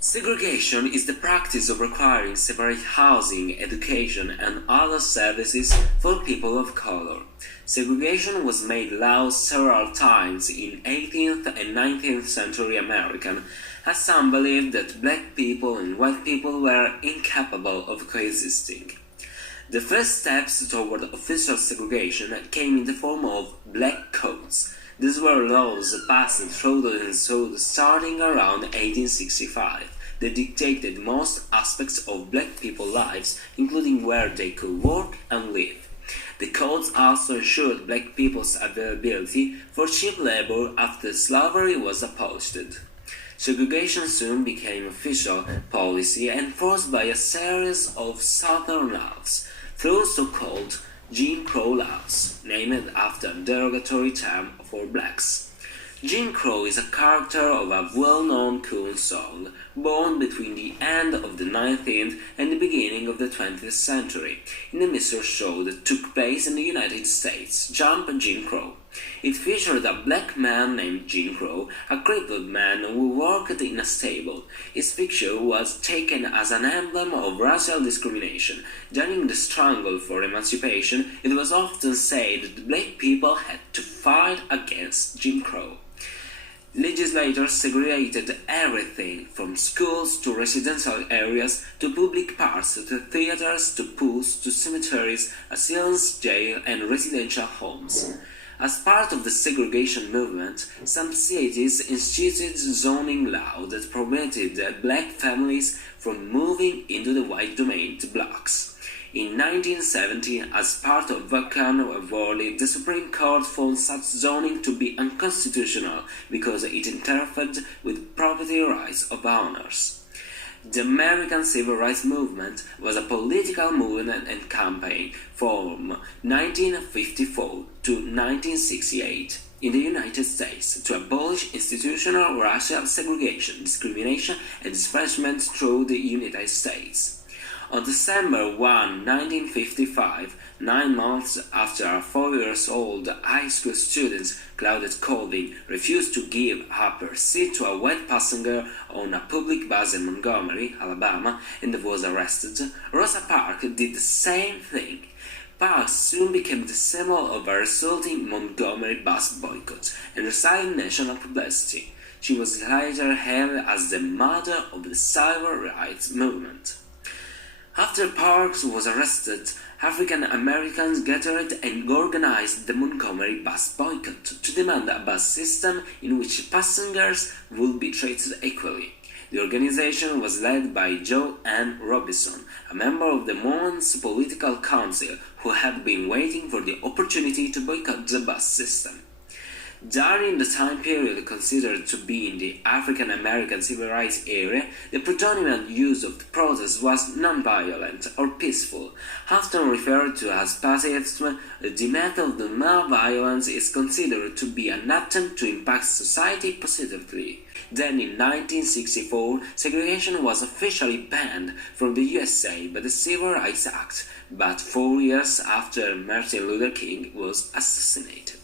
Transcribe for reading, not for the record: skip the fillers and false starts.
Segregation is the practice of requiring separate housing, education, and other services for people of color. Segregation was made law several times in 18th and 19th century America, as some believed that black people and white people were incapable of coexisting. The first steps toward official segregation came in the form of black codes. These were laws passed through the South starting around 1865 that dictated most aspects of black people's lives, including where they could work and live. The codes also ensured black people's availability for cheap labor after slavery was abolished. Segregation soon became official policy enforced by a series of Southern laws, through so-called Jim Crow laws, named after a derogatory term for blacks. Jim Crow is a character of a well-known coon song, born between the end of the 19th and the beginning of the 20th century, in a minstrel show that took place in the United States, Jump Jim Crow. It featured a black man named Jim Crow, a crippled man who worked in a stable. His picture was taken as an emblem of racial discrimination. During the struggle for emancipation, it was often said that black people had to fight against Jim Crow. Legislators segregated everything from schools to residential areas to public parks to theaters to pools to cemeteries, asylums, jail, and residential homes. As part of the segregation movement, some cities instituted zoning law that prevented black families from moving into the white domain blocks. In 1970, as part of Vacan Valley, the Supreme Court found such zoning to be unconstitutional because it interfered with property rights of owners. The American Civil Rights Movement was a political movement and campaign from 1954 to 1968 in the United States to abolish institutional racial segregation, discrimination, and disparagement through the United States. On December 1, 1955, 9 months after a 4-year-old high school student, Claudette Colvin, refused to give up her seat to a white passenger on a public bus in Montgomery, Alabama, and was arrested, Rosa Parks did the same thing. Parks soon became the symbol of a resulting Montgomery bus boycott and received national publicity. She was later hailed as the mother of the civil rights movement. After Parks was arrested, African Americans gathered and organized the Montgomery bus boycott to demand a bus system in which passengers would be treated equally. The organization was led by Joe N. Robinson, a member of the Mormons Political Council who had been waiting for the opportunity to boycott the bus system. During the time period considered to be in the African American civil rights era, the predominant use of the protest was non-violent or peaceful. Often referred to as pacifism, the method of non-violence is considered to be an attempt to impact society positively. Then in 1964, segregation was officially banned from the USA by the Civil Rights Act, but 4 years after Martin Luther King was assassinated.